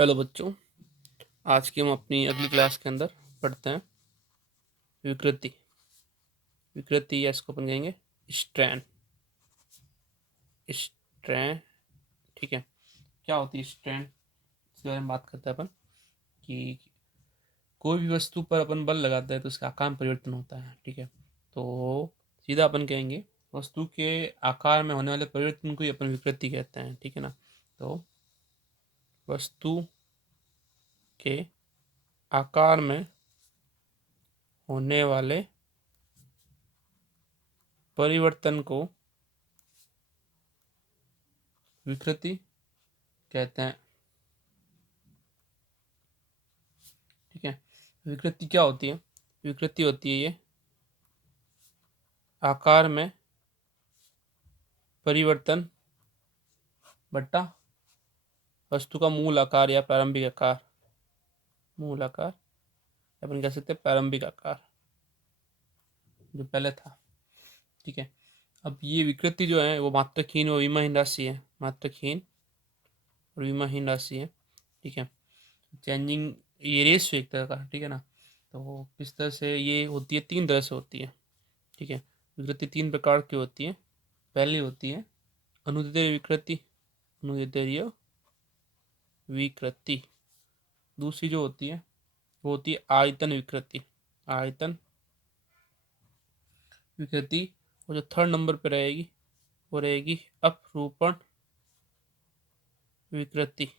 Hello बच्चों, आज की हम अपनी अगली क्लास के अंदर पढ़ते हैं विकृति। विकृति या इसको अपन कहेंगे स्ट्रैन। स्ट्रैन, ठीक है। क्या होती है स्ट्रैन, इसके बारे में बात करते हैं अपन कि कोई भी वस्तु पर अपन बल लगाते हैं तो उसका आकार में परिवर्तन होता है, ठीक है। तो सीधा अपन कहेंगे वस्तु के आकार में होने वाले परिवर्तन को ही अपन विकृति कहते हैं, ठीक है ना। तो वस्तु के आकार में होने वाले परिवर्तन को विकृति कहते हैं, ठीक है। विकृति क्या होती है? विकृति होती है ये आकार में परिवर्तन बट्टा वस्तु का मूल आकार या प्रारंभिक आकार। मूल आकार अपन कह सकते हैं प्रारंभिक आकार जो पहले था, ठीक है। अब ये विकृति जो है वो मात्रकहीन व विमाहीन राशि है। मात्रकहीन और विमाहीन राशि है, ठीक है। चेंजिंग, ये रेशियो एक तरह का, ठीक है ना। तो किस तरह से ये होती है? तीन तरह से होती है, ठीक है। विकृति तीन प्रकार की होती है। पहली होती है अनुदैर्ध्य विकृति। अनुदैर्ध्य विकृति। दूसरी जो होती है वो होती है आयतन विकृति। आयतन विकृति। और जो थर्ड नंबर पे रहेगी वो रहेगी अपरूपण विकृति,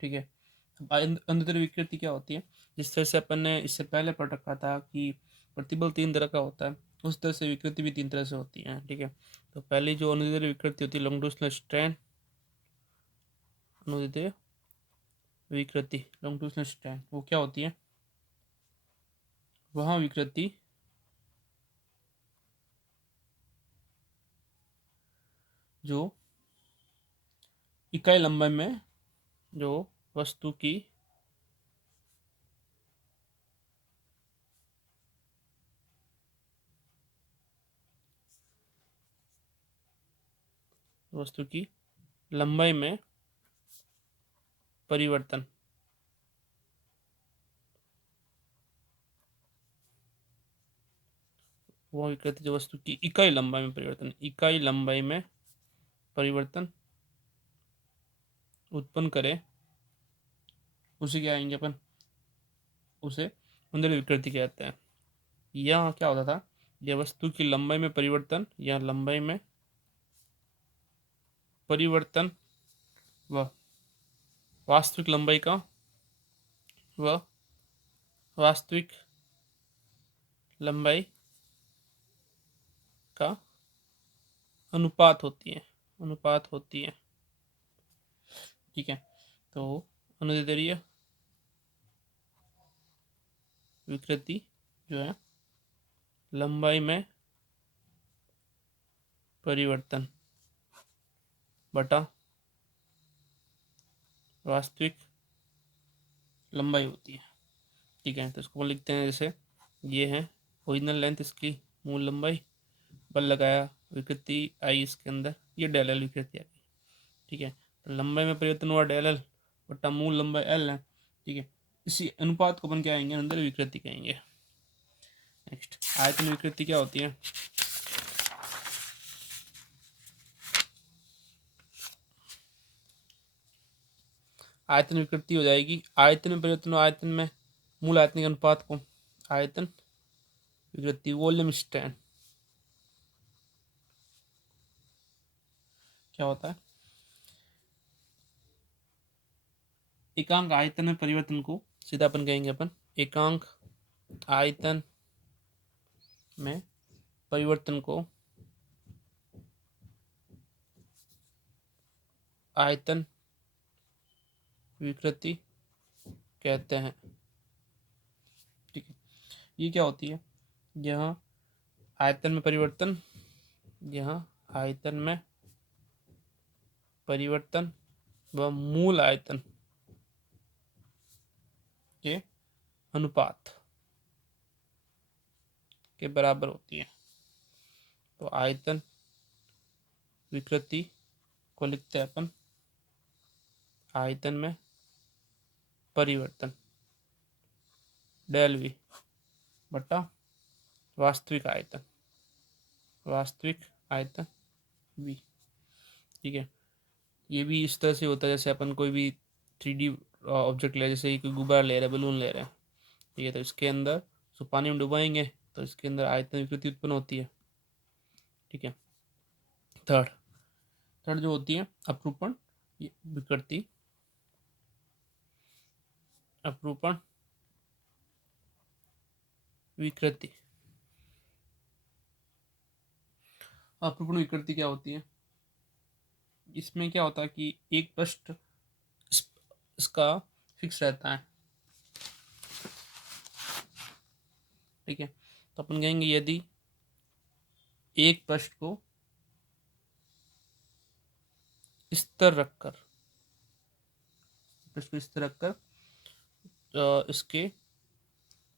ठीक है। अब अनुदैर्ध्य विकृति क्या होती है? जिस तरह से अपन ने इससे पहले पढ़ रखा था कि प्रतिबल तीन तरह का होता है, उस तरह से विकृति भी तीन तरह से होती है, ठीक है। तो पहली जो अनुदैर्ध्य विकृति होती है लॉन्गिट्यूडिनल स्ट्रेन। अनुदैर्ध्य विकृति लॉन्गिट्यूडिनल स्ट्रेन वो क्या होती है? वह विकृति जो इकाई लंबाई में जो वस्तु की वस्तु की लंबाई में परिवर्तन वो विकृति जो वस्तु की इकाई लंबाई में परिवर्तन, इकाई लंबाई में परिवर्तन उत्पन्न करे, उसे क्या आएंगे अपन? उसे अनुदैर्ध्य विकृति कहते हैं। यहाँ क्या होता था? यह वस्तु की लंबाई में परिवर्तन या लंबाई में परिवर्तन व वास्तविक लंबाई का व वास्तविक लंबाई का अनुपात होती है। अनुपात होती है, ठीक है। तो अनुदैर्ध्य विकृति जो है लंबाई में परिवर्तन बटा वास्तविक लंबाई होती है, ठीक है। तो इसको लिखते हैं जैसे ये है ओरिजिनल लेंथ, इसकी मूल लंबाई, बल लगाया, विकृति आई इसके अंदर, ये डेल एल विकृति आ गई, ठीक है। तो लंबाई में परिवर्तन हुआ डेल एल बटा मूल लंबाई एल है, ठीक है। इसी अनुपात को अपन क्या कहेंगे? अंदर विकृति कहेंगे। नेक्स्ट आयतन विकृति क्या होती है? आयतन विकृति हो जाएगी आयतन में परिवर्तन, आयतन में मूल आयतन के अनुपात को आयतन विकृति। वॉल्यूम स्ट्रेन क्या होता है? एकांक आयतन में परिवर्तन को सीधा अपन कहेंगे अपन एकांक आयतन में परिवर्तन को आयतन विकृति कहते हैं, ठीक है। ये क्या होती है? यहाँ आयतन में परिवर्तन, यहाँ आयतन में परिवर्तन व मूल आयतन के अनुपात के बराबर होती है। तो आयतन विकृति को लिखते हैं अपन आयतन में परिवर्तन डेल वी बटा वास्तविक आयतन, वास्तविक आयतन वी। ठीक है, ये भी इस तरह से होता है जैसे अपन कोई भी 3D ऑब्जेक्ट ले, जैसे कोई गुब्बारा ले रहे हैं, बलून ले रहे हैं। ठीक है, तो इसके अंदर उसको पानी में डुबाएंगे तो इसके अंदर आयतन विकृति उत्पन्न होती है। ठीक है, थर्ड थर्ड जो होती है अपरूपण विकृति, अपरूपण विकृति। अपरूपण विकृति क्या होती है? इसमें क्या होता है कि एक पृष्ठ इसका फिक्स रहता है। ठीक है, तो अपन कहेंगे यदि एक पृष्ठ को स्थिर रखकर, पृष्ठ को स्थिर रखकर इसके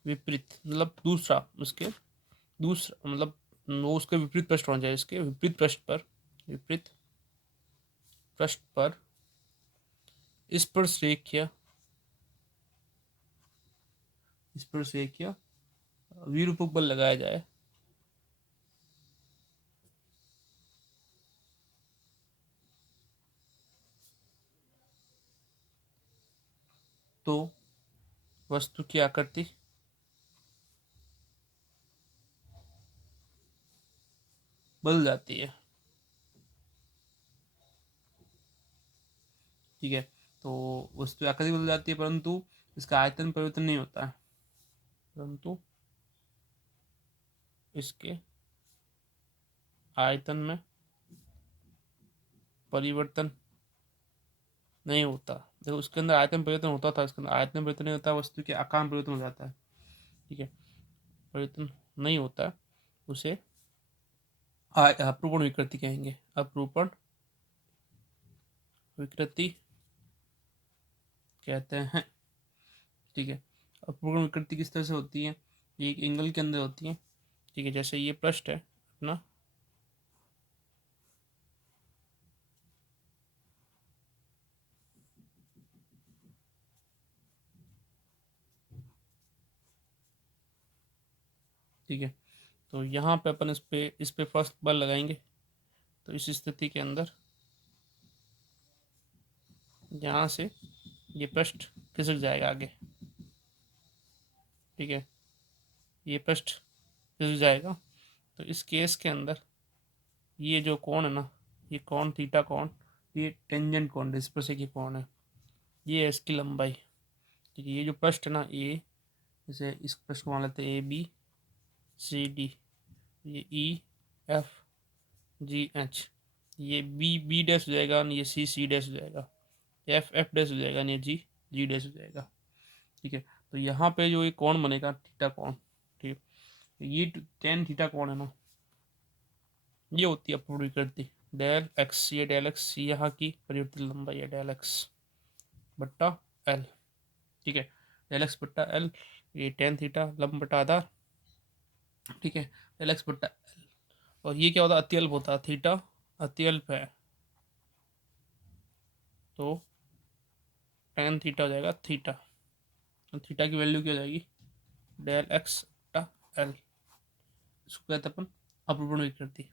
विपरीत, मतलब दूसरा उसके दूसरा मतलब वो उसके विपरीत पृष्ठ होना चाहिए, इसके विपरीत पृष्ठ पर, विपरीत पृष्ठ पर स्पर्शरेखीय, स्पर्शरेखीय विरूपक बल लगाया जाए तो वस्तु की आकृति बदल जाती है। ठीक है, तो वस्तु आकृति बदल जाती है परंतु इसका आयतन परिवर्तन नहीं होता है, परंतु इसके आयतन में परिवर्तन नहीं होता। देखो उसके अंदर आयतन परिवर्तन होता था, इसके अंदर आयतन परिवर्तन नहीं होता, वस्तु के आकार में परिवर्तन हो जाता है। ठीक है, परिवर्तन नहीं होता, उसे अपरूपण विकृति कहेंगे, अपरूपण विकृति कहते हैं। ठीक है, अपरूपण विकृति किस तरह से होती है? ये एक एंगल के अंदर होती है। ठीक है, जैसे ये पृष्ठ है अपना, ठीक है, तो यहाँ पे अपन इस पे फर्स्ट बल लगाएंगे तो इस स्थिति के अंदर यहाँ से ये पृष्ठ खिसक जाएगा आगे। ठीक है, ये पृष्ठ खिसक जाएगा, तो इस केस के अंदर ये जो कोण है ना, ये कोण थीटा कोण, ये टेंजेंट कोण, स्पर्शक की कोण है, ये है इसकी लंबाई। ठीक है, ये जो पृष्ठ है ना, ए, जैसे इस पृष्ठ को मान लेते हैं ए बी सी डी, ये ई एफ जी एच, ये बी बी डैश हो जाएगा, ये सी सी डैश हो जाएगा, एफ एफ डैश हो जाएगा, ये जी जी डैश हो जाएगा। ठीक है, तो यहाँ पे जो ये कोण बनेगा थीटा कोण, ठीक है, ये टेन थीटा कोण है ना, ये होती है अपरूपण विकृति डेल एक्स, ये डेल एक्स यहाँ की परिवर्तित लंबाई है डेल एक्स बट्टा एल। ठीक है, डेल एक्स बट्टा एल, ये टेन थीटा लंब बटा आधार। ठीक है, डेल एक्स बट्टा एल, और ये क्या होता है? अत्यल्प होता है, थीटा अत्यल्प है तो टेन थीटा हो जाएगा थीटा, तो थीटा की वैल्यू क्या हो जाएगी? डेल एक्स बट्टा एल, इसको कहते हैं अपन अपरूपण विकृति।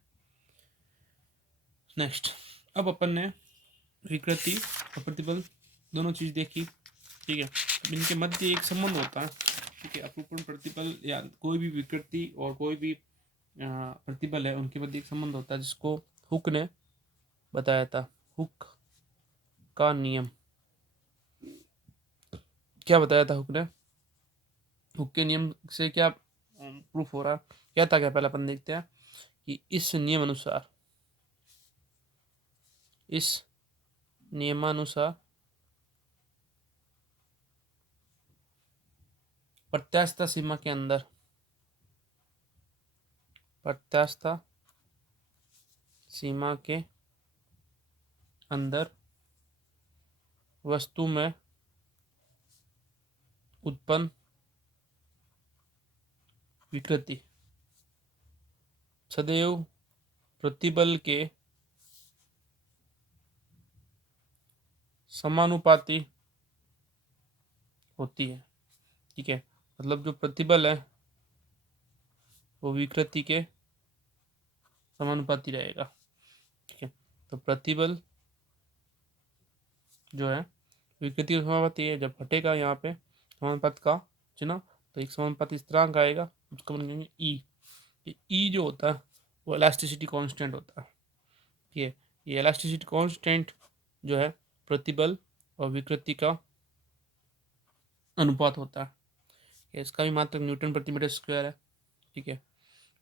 नेक्स्ट, अब अपन ने विकृति और प्रतिबल दोनों चीज देखी। ठीक है, अब इनके मध्य एक संबंध होता है। ठीक है, अपरूपण प्रतिबल या कोई भी विकृति और कोई भी प्रतिबल है, उनके मध्य एक संबंध होता है जिसको हुक ने बताया था, हुक का नियम। क्या बताया था हुक ने? हुक के नियम से क्या प्रूफ हो रहा है? क्या था, क्या पहले अपन देखते हैं कि इस नियमानुसार, इस नियमानुसार प्रत्यास्थता सीमा के अंदर, प्रत्यास्थता सीमा के अंदर वस्तु में उत्पन्न विकृति सदैव प्रतिबल के समानुपाती होती है। ठीक है, मतलब जो प्रतिबल है वो विकृति के समानुपाती रहेगा। ठीक है, तो प्रतिबल जो है विकृति के समानुपाती है। जब हटेगा यहाँ पे समानुपात का चिन्ह तो एक समानुपाती स्थिरांक आएगा, उसको बोलेंगे ई। ई जो होता है वो इलास्टिसिटी कांस्टेंट होता है। ठीक है, ये इलास्टिसिटी कांस्टेंट जो है प्रतिबल और विकृति का अनुपात होता है। इसका भी मात्रक न्यूटन प्रति मीटर स्क्वायर है। ठीक है,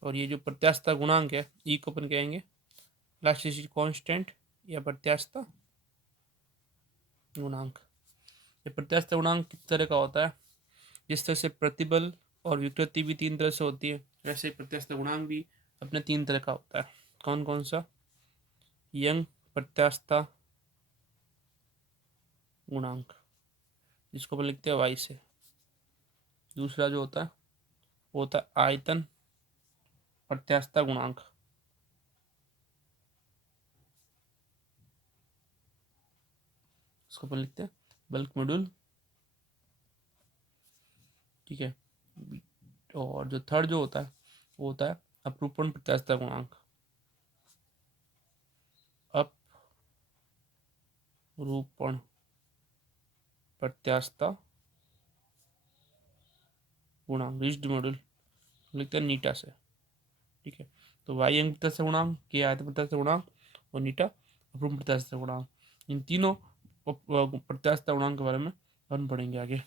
और ये जो प्रत्यास्थता गुणांक है ई को अपन कहेंगे इलास्टिसिटी कांस्टेंट या प्रत्यास्थता गुणांक। ये प्रत्यास्थता गुणांक किस तरह का होता है? जिस तरह से प्रतिबल और विकृति भी तीन तरह से होती है, वैसे प्रत्यास्थता गुणांक भी अपने तीन तरह का होता है। कौन कौन सा? यंग प्रत्यास्थता गुणांक, जिसको अपन लिखते हैं वाई से। दूसरा जो होता है वो होता है आयतन प्रत्यास्थता गुणांक, इसको अपन लिखते हैं बल्क मॉड्यूल। ठीक है, और जो थर्ड जो होता है वो होता है अपरूपण प्रत्यास्थता गुणांक। अपरूपण प्रत्यास्थता गुणांक रिज्ड मॉड्यूल लिखते हैं नीटा से। ठीक है, तो वाई अंक प्रत्यास्थता गुणांक, के आयतन प्रत्यास्थता गुणांक और नीटा अपरूपण प्रत्यास्थता गुणांक, इन तीनों प्रत्यास्थता गुणांक के बारे में हम पढ़ेंगे आगे।